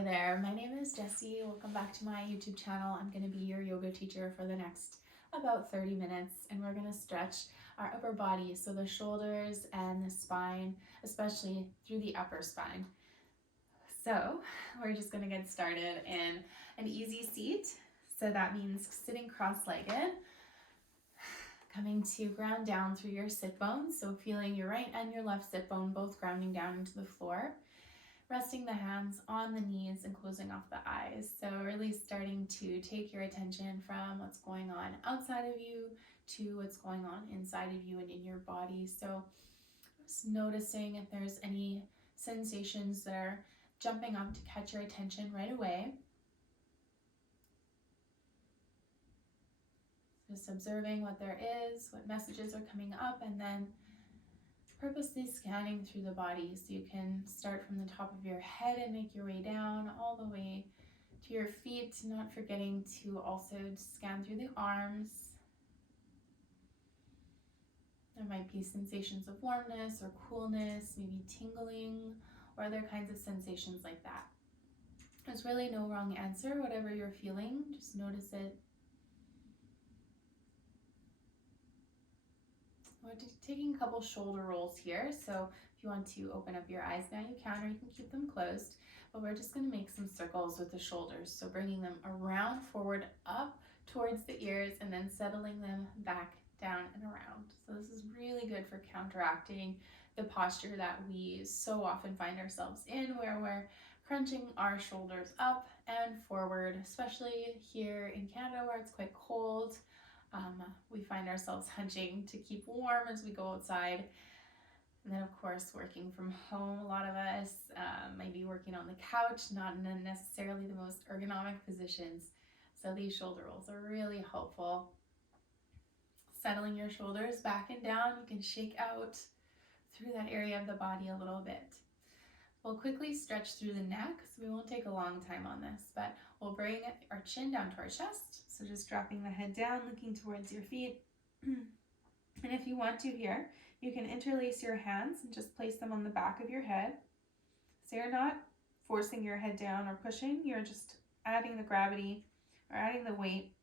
Hi there, my name is Jessie. Welcome back to my YouTube channel. I'm going to be your yoga teacher for the next about 30 minutes, and we're going to stretch our upper body, so the shoulders and the spine, especially through the upper spine. So we're just going to get started in an easy seat. So that means sitting cross-legged, coming to ground down through your sit bones, so feeling your right and your left sit bone both grounding down into the floor. Resting the hands on the knees and closing off the eyes. So really starting to take your attention from what's going on outside of you to what's going on inside of you and in your body. So just noticing if there's any sensations that are jumping up to catch your attention right away. Just observing what there is, what messages are coming up, and then purposely scanning through the body, so you can start from the top of your head and make your way down all the way to your feet, not forgetting to also scan through the arms. There might be sensations of warmness or coolness, maybe tingling, or other kinds of sensations like that. There's really no wrong answer. Whatever you're feeling, just notice it. We're taking a couple shoulder rolls here, so if you want to open up your eyes now, you can, or you can keep them closed. But we're just going to make some circles with the shoulders, so bringing them around, forward, up towards the ears, and then settling them back down and around. So this is really good for counteracting the posture that we so often find ourselves in, where we're crunching our shoulders up and forward, especially here in Canada where it's quite cold. We find ourselves hunching to keep warm as we go outside. And then, of course, working from home, a lot of us might be working on the couch, not in necessarily the most ergonomic positions. So these shoulder rolls are really helpful. Settling your shoulders back and down, you can shake out through that area of the body a little bit. We'll quickly stretch through the neck, so we won't take a long time on this, but we'll bring our chin down to our chest. So just dropping the head down, looking towards your feet. And if you want to here, you can interlace your hands and just place them on the back of your head. So you're not forcing your head down or pushing, you're just adding the gravity or adding the weight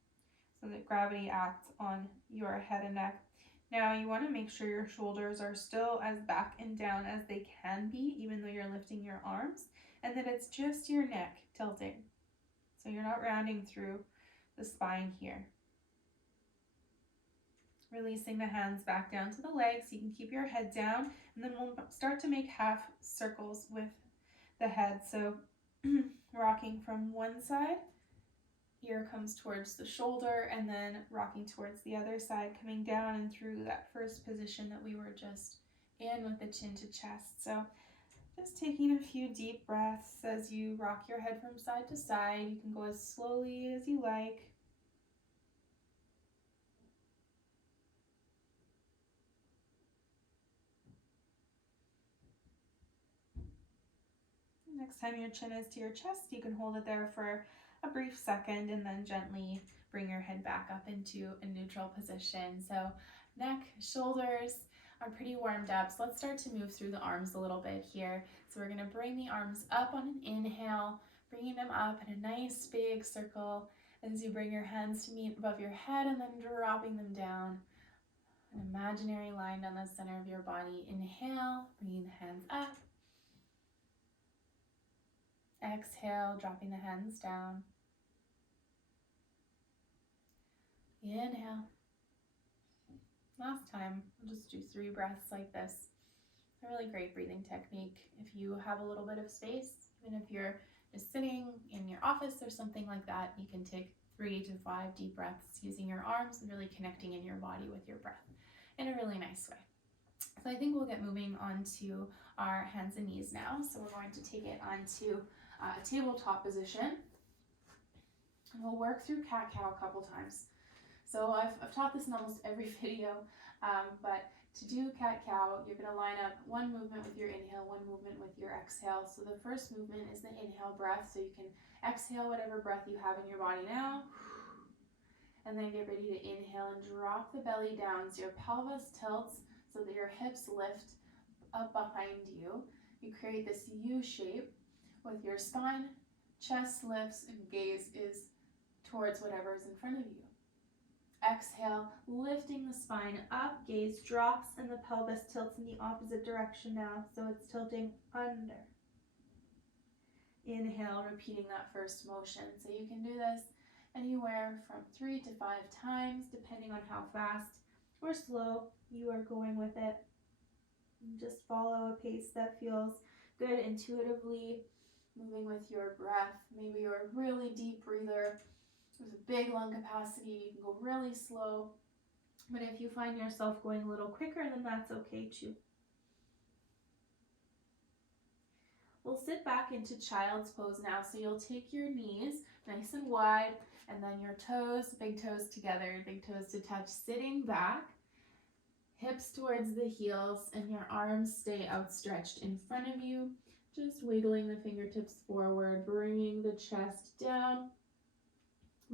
so that gravity acts on your head and neck. Now you want to make sure your shoulders are still as back and down as they can be, even though you're lifting your arms, and that it's just your neck tilting. So you're not rounding through the spine here. Releasing the hands back down to the legs, you can keep your head down, and then we'll start to make half circles with the head. So rocking from one side, ear comes towards the shoulder, and then rocking towards the other side, coming down and through that first position that we were just in with the chin to chest. So just taking a few deep breaths as you rock your head from side to side. You can go as slowly as you like. Next time your chin is to your chest, you can hold it there for a brief second and then gently bring your head back up into a neutral position. So neck, shoulders are pretty warmed up. So let's start to move through the arms a little bit here. So we're going to bring the arms up on an inhale, bringing them up in a nice big circle as you bring your hands to meet above your head and then dropping them down. An imaginary line down the center of your body. Inhale, bringing the hands up. Exhale, dropping the hands down. Inhale. Last time, we'll just do 3 breaths like this. A really great breathing technique if you have a little bit of space. Even if you're just sitting in your office or something like that, you can take 3 to 5 deep breaths using your arms and really connecting in your body with your breath in a really nice way. So I think we'll get moving on to our hands and knees now. So we're going to take it onto a tabletop position. And we'll work through cat-cow a couple times. So I've taught this in almost every video, but to do cat-cow, you're going to line up one movement with your inhale, one movement with your exhale. So the first movement is the inhale breath, so you can exhale whatever breath you have in your body now. And then get ready to inhale and drop the belly down so your pelvis tilts so that your hips lift up behind you. You create this U shape with your spine Chest lifts and gaze is towards whatever is in front of you. Exhale, lifting the spine up, gaze drops, and the pelvis tilts in the opposite direction now, so it's tilting under. Inhale, repeating that first motion. So you can do this anywhere from 3 to 5 times, depending on how fast or slow you are going with it. Just follow a pace that feels good intuitively, moving with your breath. Maybe you're a really deep breather with a big lung capacity, you can go really slow. But if you find yourself going a little quicker, then that's okay too. We'll sit back into child's pose now. So you'll take your knees nice and wide, and then your toes, big toes together, big toes to touch, sitting back, hips towards the heels, and your arms stay outstretched in front of you. Just wiggling the fingertips forward, bringing the chest down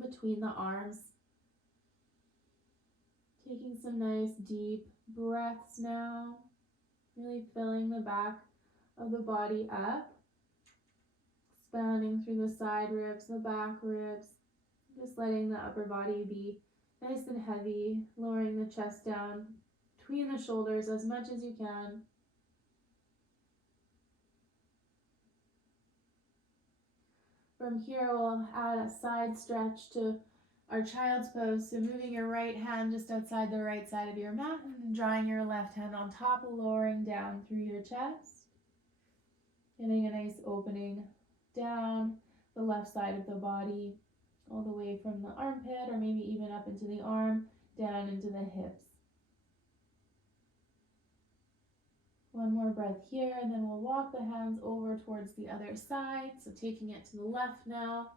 between the arms. Taking some nice deep breaths now, really filling the back of the body up, expanding through the side ribs, the back ribs, just letting the upper body be nice and heavy, lowering the chest down between the shoulders as much as you can. From here, we'll add a side stretch to our child's pose. So moving your right hand just outside the right side of your mat and drawing your left hand on top, lowering down through your chest. Getting a nice opening down the left side of the body, all the way from the armpit or maybe even up into the arm, down into the hips. One more breath here, and then we'll walk the hands over towards the other side. So taking it to the left now.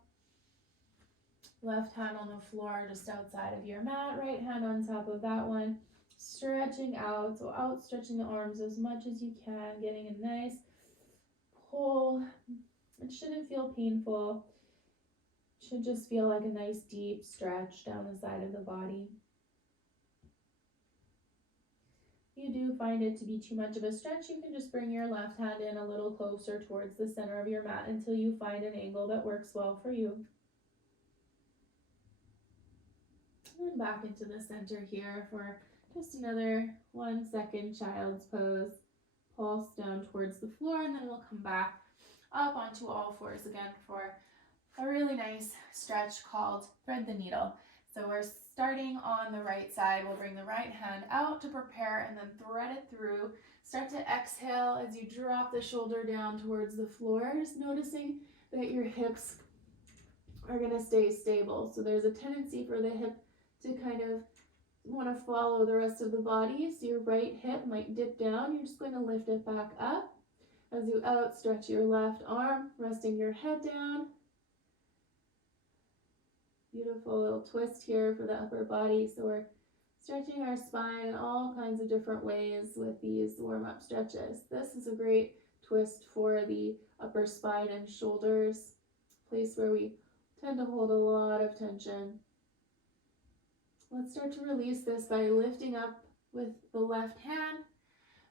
Left hand on the floor just outside of your mat, right hand on top of that one. Stretching out, so outstretching the arms as much as you can, getting a nice pull. It shouldn't feel painful. It should just feel like a nice deep stretch down the side of the body. If you do find it to be too much of a stretch, you can just bring your left hand in a little closer towards the center of your mat until you find an angle that works well for you. And back into the center here for just another 1 second, child's pose. Pulse down towards the floor, and then we'll come back up onto all fours again for a really nice stretch called thread the needle. So we're starting on the right side. We'll bring the right hand out to prepare and then thread it through. Start to exhale as you drop the shoulder down towards the floor, just noticing that your hips are going to stay stable. So there's a tendency for the hip to kind of want to follow the rest of the body. So your right hip might dip down. You're just going to lift it back up as you outstretch your left arm, resting your head down. Beautiful little twist here for the upper body. So we're stretching our spine in all kinds of different ways with these warm-up stretches. This is a great twist for the upper spine and shoulders, place where we tend to hold a lot of tension. Let's start to release this by lifting up with the left hand,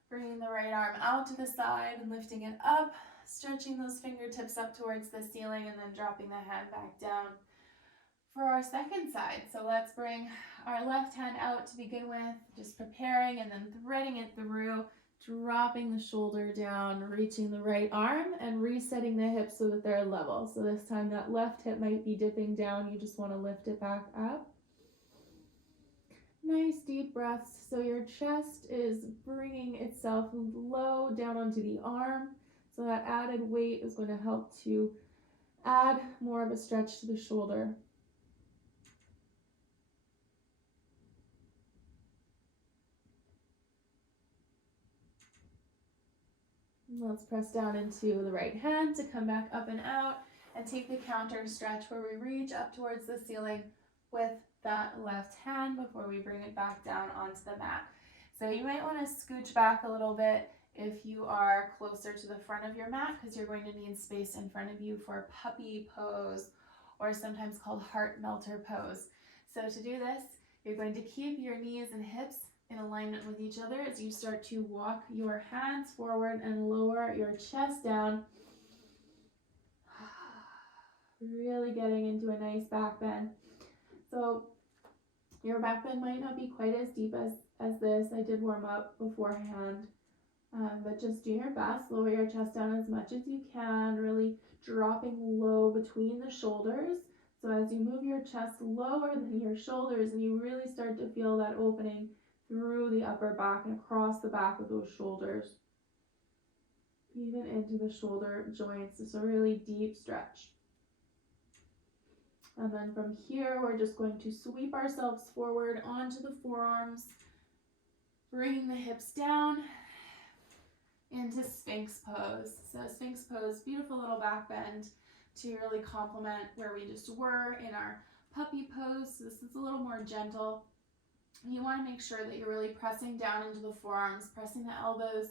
bringing the right arm out to the side and lifting it up, stretching those fingertips up towards the ceiling, and then dropping the hand back down for our second side. So let's bring our left hand out to begin with, just preparing and then threading it through, dropping the shoulder down, reaching the right arm and resetting the hips so that they're level. So this time that left hip might be dipping down. You just want to lift it back up. Nice deep breaths. So your chest is bringing itself low down onto the arm. So that added weight is going to help to add more of a stretch to the shoulder. Let's press down into the right hand to come back up and out and take the counter stretch where we reach up towards the ceiling with that left hand before we bring it back down onto the mat. So you might want to scooch back a little bit if you are closer to the front of your mat, because you're going to need space in front of you for puppy pose, or sometimes called heart melter pose. So to do this, you're going to keep your knees and hips in alignment with each other as you start to walk your hands forward and lower your chest down. Really getting into a nice back bend. So your back bend might not be quite as deep as this. I did warm up beforehand. But just do your best. Lower your chest down as much as you can, really dropping low between the shoulders. So as you move your chest lower than your shoulders and you really start to feel that opening through the upper back and across the back of those shoulders, even into the shoulder joints. It's a really deep stretch. And then from here, we're just going to sweep ourselves forward onto the forearms, bringing the hips down into Sphinx pose. So Sphinx pose, beautiful little back bend to really complement where we just were in our puppy pose. So this is a little more gentle. You want to make sure that you're really pressing down into the forearms, pressing the elbows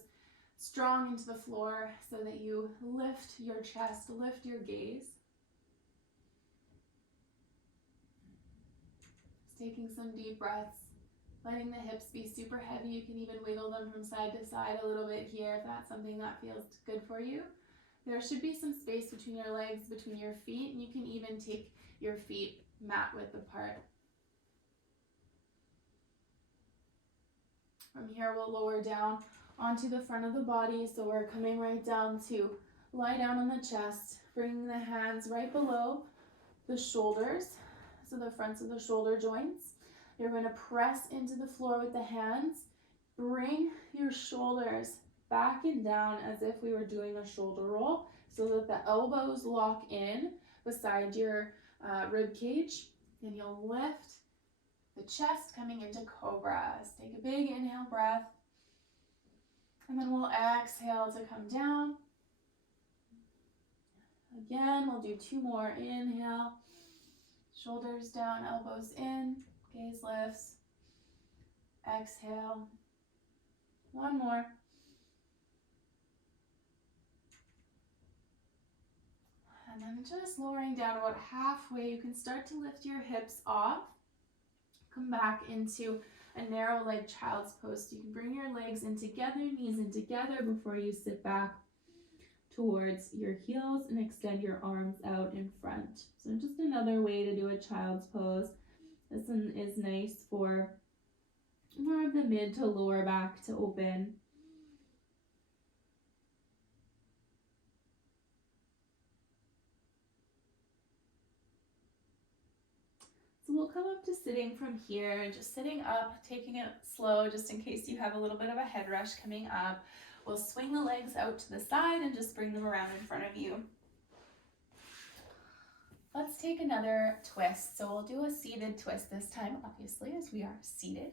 strong into the floor so that you lift your chest, lift your gaze. Just taking some deep breaths. Letting the hips be super heavy. You can even wiggle them from side to side a little bit here if that's something that feels good for you. There should be some space between your legs, between your feet, and you can even take your feet mat width apart. From here, we'll lower down onto the front of the body. So we're coming right down to lie down on the chest, bringing the hands right below the shoulders, so the fronts of the shoulder joints. You're going to press into the floor with the hands. Bring your shoulders back and down as if we were doing a shoulder roll so that the elbows lock in beside your rib cage. And you'll lift the chest coming into cobras. Take a big inhale breath. And then we'll exhale to come down. Again, we'll do 2 more. Inhale. Shoulders down, elbows in. Gaze lifts. Exhale. 1 more. And then just lowering down about halfway. You can start to lift your hips off. Come back into a narrow leg child's pose. So you can bring your legs in together, knees in together before you sit back towards your heels and extend your arms out in front. So just another way to do a child's pose. This one is nice for more of the mid to lower back to open. So we'll come up to sitting from here, just sitting up, taking it slow just in case you have a little bit of a head rush coming up. We'll swing the legs out to the side and just bring them around in front of you. Let's take another twist. So we'll do a seated twist this time, obviously, as we are seated.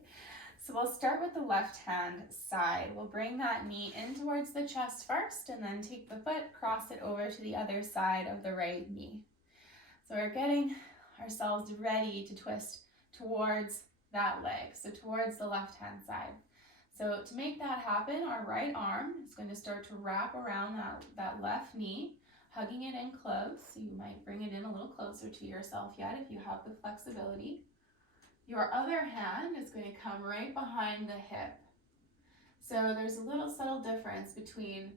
So we'll start with the left hand side. We'll bring that knee in towards the chest first and then take the foot, cross it over to the other side of the right knee. So we're getting ourselves ready to twist towards that leg, so towards the left hand side. So to make that happen, our right arm is going to start to wrap around that left knee, hugging it in close. So you might bring it in a little closer to yourself yet if you have the flexibility. Your other hand is going to come right behind the hip. So there's a little subtle difference between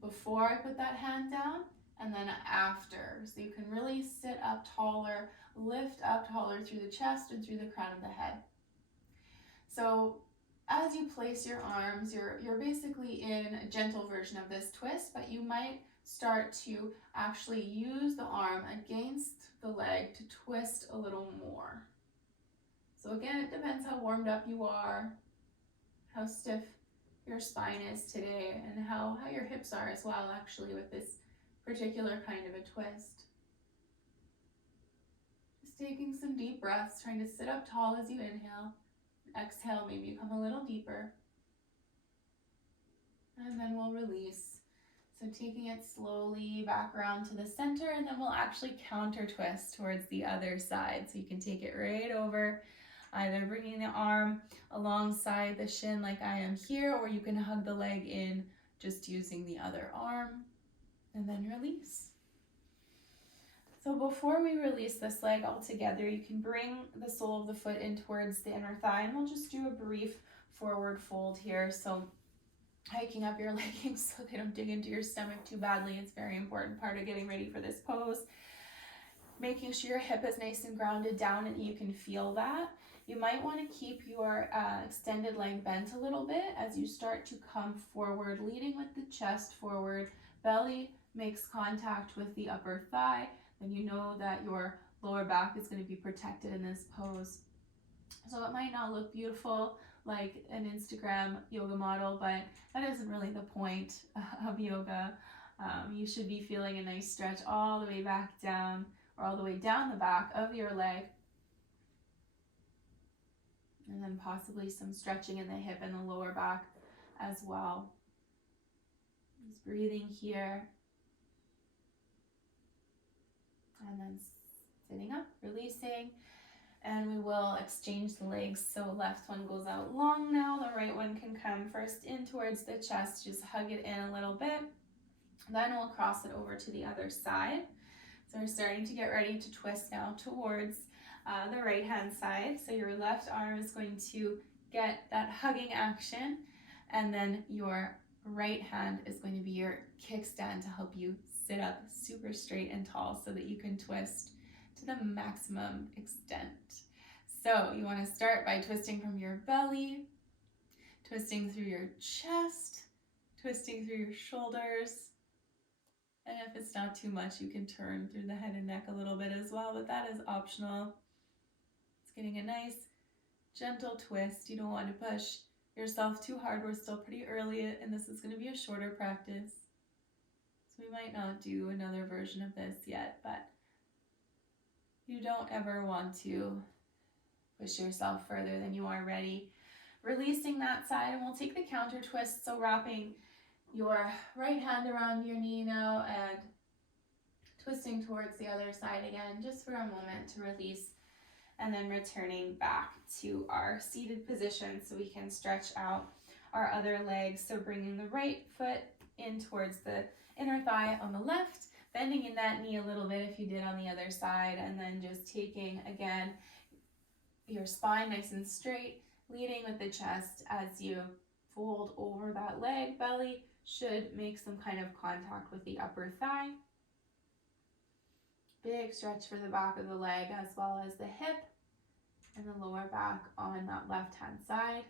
before I put that hand down and then after. So you can really sit up taller, lift up taller through the chest and through the crown of the head. So as you place your arms, you're basically in a gentle version of this twist, but you might start to actually use the arm against the leg to twist a little more. So again, it depends how warmed up you are, how stiff your spine is today, and how your hips are as well, actually, with this particular kind of a twist. Just taking some deep breaths, trying to sit up tall as you inhale. Exhale, maybe you come a little deeper. And then we'll release. So taking it slowly back around to the center, and then we'll actually counter twist towards the other side. So you can take it right over, either bringing the arm alongside the shin like I am here, or you can hug the leg in just using the other arm, and then release. So before we release this leg altogether, you can bring the sole of the foot in towards the inner thigh, and we'll just do a brief forward fold here. So hiking up your leggings so they don't dig into your stomach too badly. It's a very important part of getting ready for this pose. Making sure your hip is nice and grounded down and you can feel that. You might want to keep your extended leg bent a little bit as you start to come forward, leading with the chest forward. Belly makes contact with the upper thigh, then you know that your lower back is going to be protected in this pose. So it might not look beautiful like an Instagram yoga model, but that isn't really the point of yoga. You should be feeling a nice stretch all the way back down, or all the way down the back of your leg. And then possibly some stretching in the hip and the lower back as well. Just breathing here. And then sitting up, releasing. And we will exchange the legs. So left one goes out long now. The right one can come first in towards the chest. Just hug it in a little bit. Then we'll cross it over to the other side. So we're starting to get ready to twist now towards the right hand side. So your left arm is going to get that hugging action, and then your right hand is going to be your kickstand to help you sit up super straight and tall so that you can twist to the maximum extent. So you want to start by twisting from your belly, twisting through your chest, twisting through your shoulders. And if it's not too much, you can turn through the head and neck a little bit as well, but that is optional. It's getting a nice, gentle twist. You don't want to push yourself too hard. We're still pretty early, and this is going to be a shorter practice. So we might not do another version of this yet, but you don't ever want to push yourself further than you are ready. Releasing that side, and we'll take the counter twist, so wrapping your right hand around your knee now and twisting towards the other side again, just for a moment to release, and then returning back to our seated position so we can stretch out our other leg. So bringing the right foot in towards the inner thigh on the left, bending in that knee a little bit if you did on the other side, and then just taking, again, your spine nice and straight, leading with the chest as you fold over that leg. Belly should make some kind of contact with the upper thigh. Big stretch for the back of the leg as well as the hip and the lower back on that left hand side.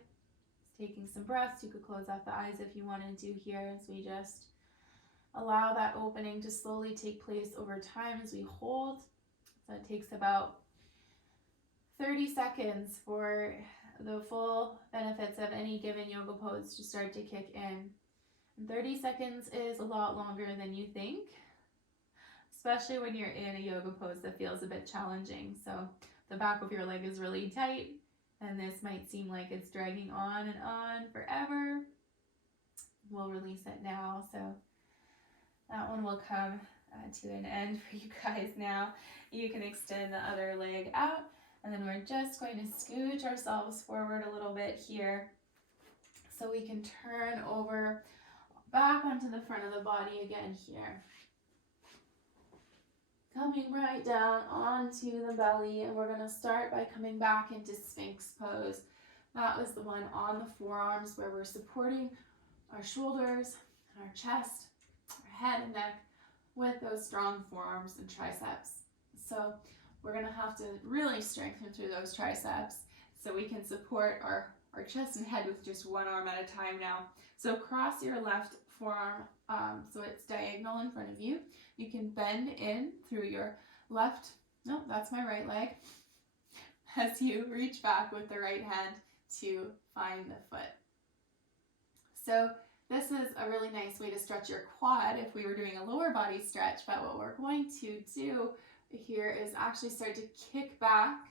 Just taking some breaths. You could close out the eyes if you wanted to here as we just allow that opening to slowly take place over time as we hold. So it takes about 30 seconds for the full benefits of any given yoga pose to start to kick in. 30 seconds is a lot longer than you think, especially when you're in a yoga pose that feels a bit challenging. So the back of your leg is really tight, and this might seem like it's dragging on and on forever. We'll release it now. So that one will come to an end for you guys now. You can extend the other leg out, and then we're just going to scooch ourselves forward a little bit here so we can turn over back onto the front of the body again here. Coming right down onto the belly, and we're going to start by coming back into Sphinx pose. That was the one on the forearms where we're supporting our shoulders and our chest, our head and neck with those strong forearms and triceps. So we're going to have to really strengthen through those triceps so we can support our chest and head with just one arm at a time now. So cross your left forearm so it's diagonal in front of you. You can bend in through your left, no, that's my right leg, as you reach back with the right hand to find the foot. So this is a really nice way to stretch your quad if we were doing a lower body stretch, but what we're going to do here is actually start to kick back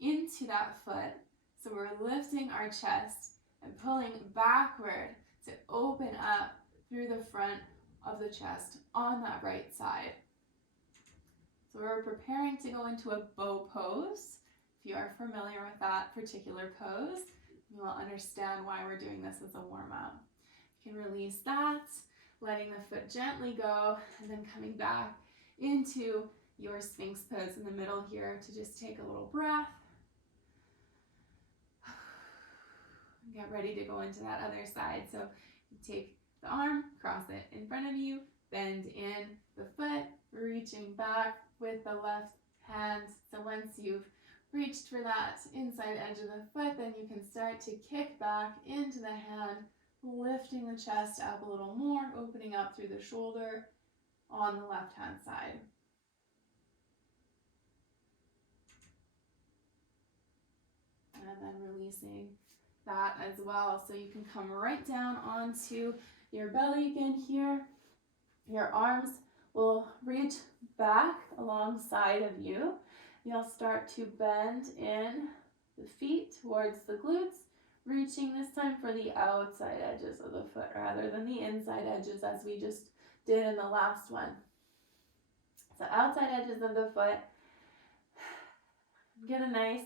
into that foot. So we're lifting our chest and pulling backward to open up through the front of the chest on that right side. So we're preparing to go into a bow pose. If you are familiar with that particular pose, you will understand why we're doing this as a warm-up. You can release that, letting the foot gently go, and then coming back into your Sphinx pose in the middle here to just take a little breath. Get ready to go into that other side. So You take the arm, cross it in front of you, bend in the foot, reaching back with the left hand. So once you've reached for that inside edge of the foot, then you can start to kick back into the hand, lifting the chest up a little more, opening up through the shoulder on the left hand side. And then releasing that as well. So you can come right down onto your belly again here. Your arms will reach back alongside of you. You'll start to bend in the feet towards the glutes, reaching this time for the outside edges of the foot rather than the inside edges as we just did in the last one. So outside edges of the foot, get a nice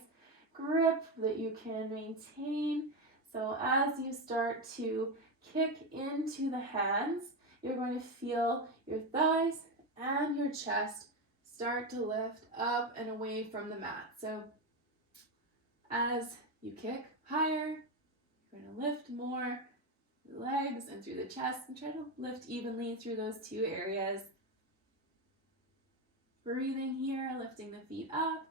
grip that you can maintain. So as you start to kick into the hands, you're going to feel your thighs and your chest start to lift up and away from the mat. So as you kick higher, you're going to lift more through the legs and through the chest and try to lift evenly through those two areas. Breathing here, lifting the feet up,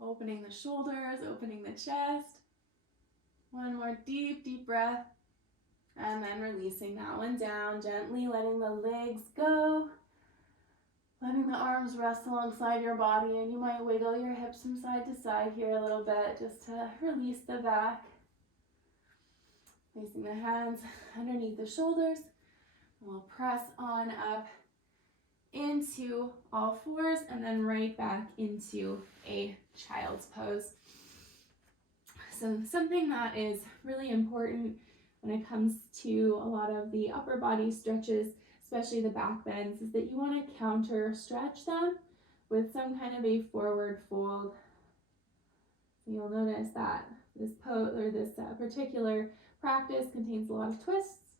opening the shoulders, opening the chest. One more deep, deep breath. And then releasing that one down, gently letting the legs go. Letting the arms rest alongside your body, and you might wiggle your hips from side to side here a little bit just to release the back. Placing the hands underneath the shoulders. We'll press on up into all fours and then right back into a child's pose. So something that is really important when it comes to a lot of the upper body stretches, especially the back bends, is that you want to counter stretch them with some kind of a forward fold. So you'll notice that this pose or this particular practice contains a lot of twists,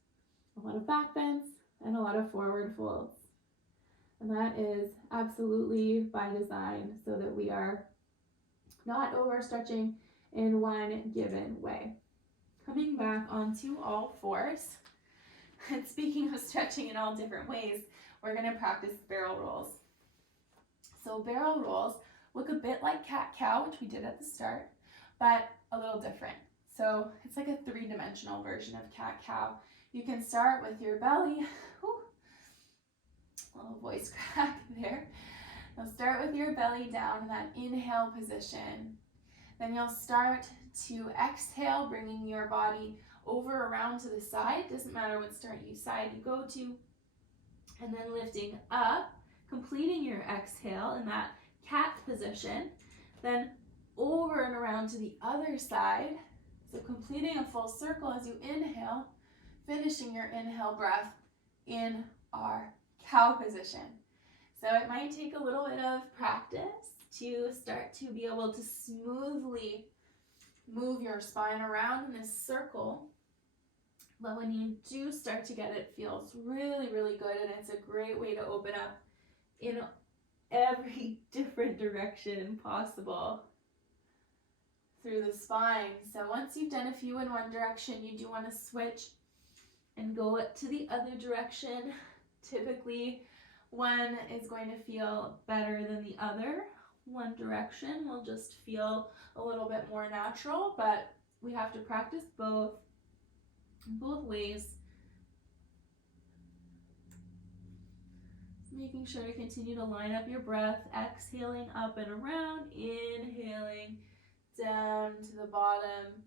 a lot of back bends, and a lot of forward folds. And that is absolutely by design so that we are not overstretching in one given way. Coming back onto all fours. And speaking of stretching in all different ways, we're going to practice barrel rolls. So barrel rolls look a bit like cat-cow, which we did at the start, but a little different. So it's like a three-dimensional version of cat-cow. You can start with your belly. Whew, little voice crack there. You'll start with your belly down in that inhale position. Then you'll start to exhale, bringing your body over around to the side. Doesn't matter what side you go to. And then lifting up, completing your exhale in that cat position. Then over and around to the other side. So completing a full circle as you inhale, finishing your inhale breath in our cow position. So it might take a little bit of practice to start to be able to smoothly move your spine around in this circle. But when you do start to get it, it feels really, really good, and it's a great way to open up in every different direction possible through the spine. So once you've done a few in one direction, you do want to switch and go to the other direction. Typically, one is going to feel better than the other. One direction will just feel a little bit more natural, but we have to practice both ways. Making sure to continue to line up your breath, exhaling up and around, inhaling down to the bottom,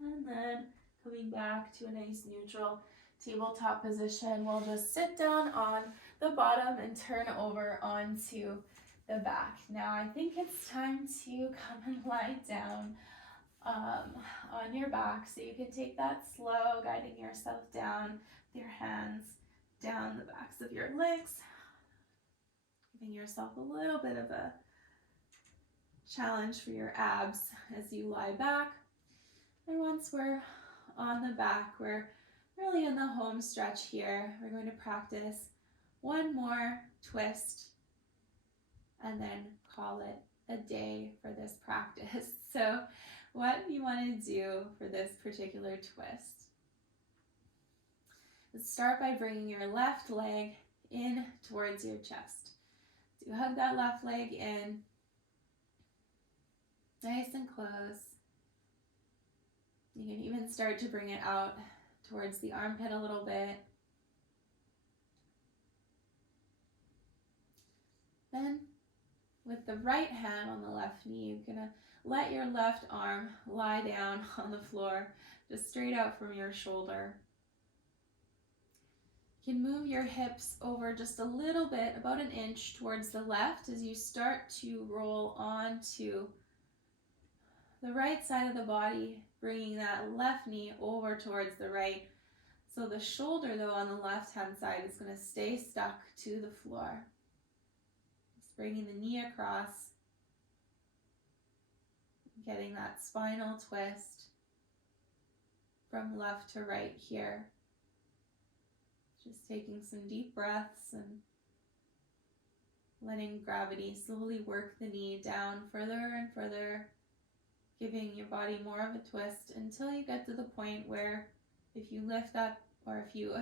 and then coming back to a nice neutral tabletop position. We'll just sit down on the bottom and turn over onto the back. Now I think it's time to come and lie down on your back. So you can take that slow, guiding yourself down with your hands down the backs of your legs, giving yourself a little bit of a challenge for your abs as you lie back. And once we're on the back, we're really in the home stretch here. We're going to practice one more twist and then call it a day for this practice. So what you want to do for this particular twist. Let's start by bringing your left leg in towards your chest. So you hug that left leg in, nice and close. You can even start to bring it out towards the armpit a little bit. Then, with the right hand on the left knee, you're going to let your left arm lie down on the floor, just straight out from your shoulder. You can move your hips over just a little bit, about an inch towards the left as you start to roll onto the right side of the body, bringing that left knee over towards the right. So the shoulder, though, on the left-hand side is going to stay stuck to the floor. Just bringing the knee across, getting that spinal twist from left to right here. Just taking some deep breaths and letting gravity slowly work the knee down further and further, giving your body more of a twist until you get to the point where if you lift up or if you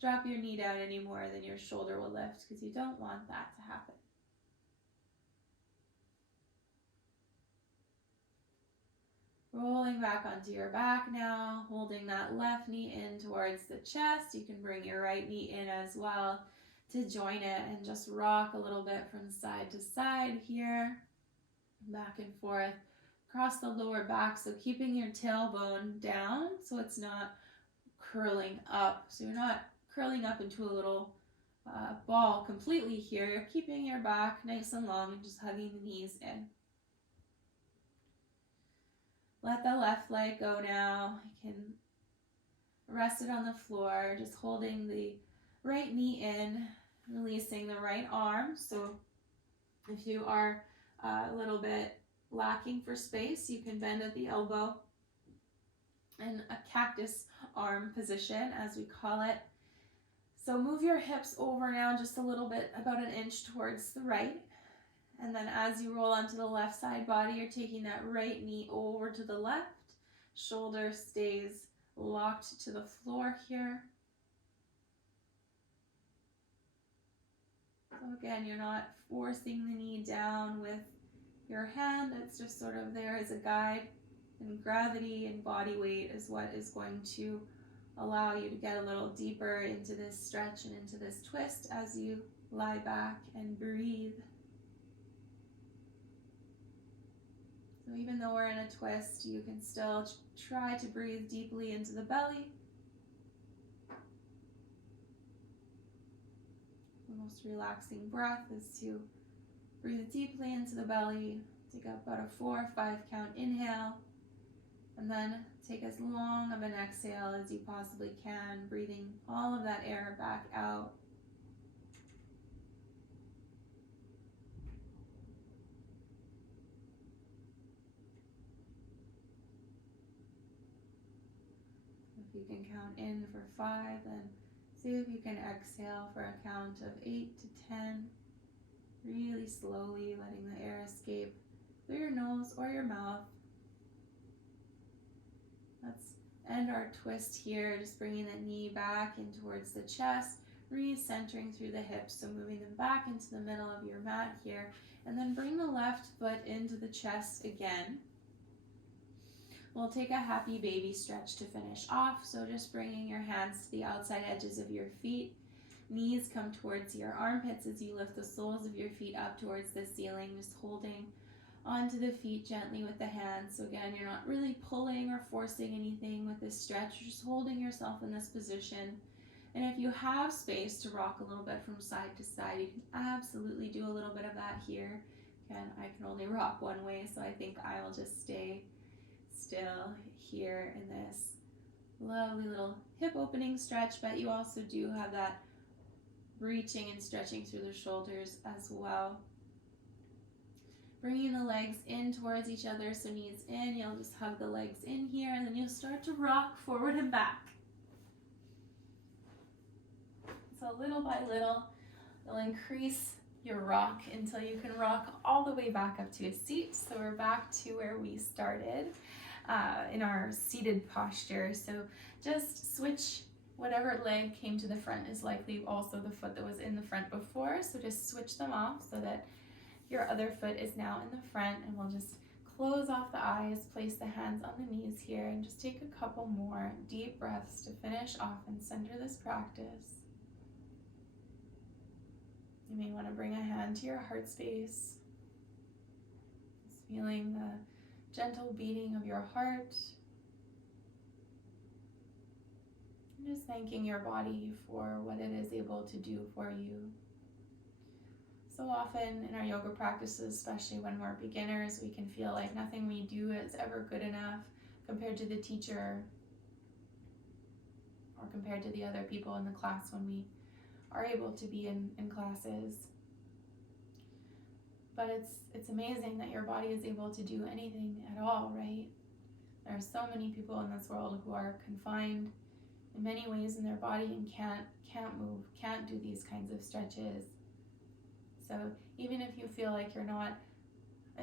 drop your knee down anymore, then your shoulder will lift, because you don't want that to happen. Rolling back onto your back now, holding that left knee in towards the chest. You can bring your right knee in as well to join it and just rock a little bit from side to side here, back and forth, across the lower back. So keeping your tailbone down so it's not curling up. So you're not curling up into a little ball completely here. You're keeping your back nice and long and just hugging the knees in. Let the left leg go now. You can rest it on the floor, just holding the right knee in, releasing the right arm. So if you are a little bit lacking for space, you can bend at the elbow in a cactus arm position, as we call it. So move your hips over now just a little bit, about an inch towards the right. And then as you roll onto the left side body, you're taking that right knee over to the left. Shoulder stays locked to the floor here. So again, you're not forcing the knee down with your hand. It's just sort of there as a guide. And gravity and body weight is what is going to allow you to get a little deeper into this stretch and into this twist as you lie back and breathe. So even though we're in a twist, you can still try to breathe deeply into the belly. The most relaxing breath is to breathe deeply into the belly. Take about a 4 or 5 count inhale, and then take as long of an exhale as you possibly can, breathing all of that air back out. If you can count in for 5, then see if you can exhale for a count of 8 to 10, really slowly letting the air escape through your nose or your mouth. Let's end our twist here, just bringing the knee back in towards the chest, re-centering through the hips, so moving them back into the middle of your mat here, and then bring the left foot into the chest again. We'll take a happy baby stretch to finish off, so just bringing your hands to the outside edges of your feet. Knees come towards your armpits as you lift the soles of your feet up towards the ceiling, just holding onto the feet gently with the hands. So again, you're not really pulling or forcing anything with this stretch, you're just holding yourself in this position. And if you have space to rock a little bit from side to side, you can absolutely do a little bit of that here. Again, I can only rock one way, so I think I will just stay still here in this lovely little hip opening stretch, but you also do have that reaching and stretching through the shoulders as well. Bringing the legs in towards each other, so knees in, you'll just hug the legs in here, and then you'll start to rock forward and back. So little by little, you'll increase your rock until you can rock all the way back up to a seat. So we're back to where we started in our seated posture. So just switch whatever leg came to the front is likely also the foot that was in the front before. So just switch them off so that your other foot is now in the front, and we'll just close off the eyes, place the hands on the knees here, and just take a couple more deep breaths to finish off and center this practice. You may want to bring a hand to your heart space, just feeling the gentle beating of your heart, and just thanking your body for what it is able to do for you. So often in our yoga practices, especially when we're beginners, we can feel like nothing we do is ever good enough compared to the teacher or compared to the other people in the class when we are able to be in classes. But it's amazing that your body is able to do anything at all, right? There are so many people in this world who are confined in many ways in their body and can't move, can't do these kinds of stretches. So even if you feel like you're not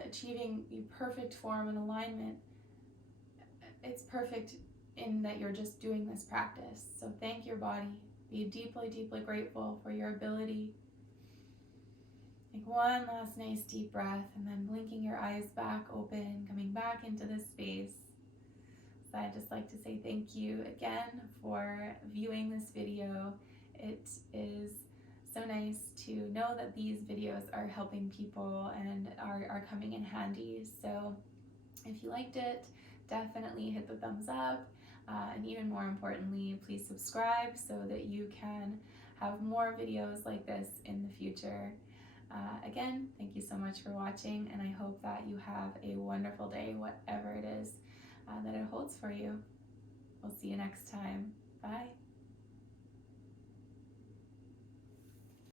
achieving the perfect form and alignment, it's perfect in that you're just doing this practice. So thank your body. Be deeply, deeply grateful for your ability. Take one last nice deep breath and then blinking your eyes back open, coming back into this space. So I'd just like to say thank you again for viewing this video. It is so nice to know that these videos are helping people and are coming in handy. So if you liked it, definitely hit the thumbs up. And even more importantly, please subscribe so that you can have more videos like this in the future. Again, thank you so much for watching, and I hope that you have a wonderful day, whatever it is that it holds for you. We'll see you next time. Bye.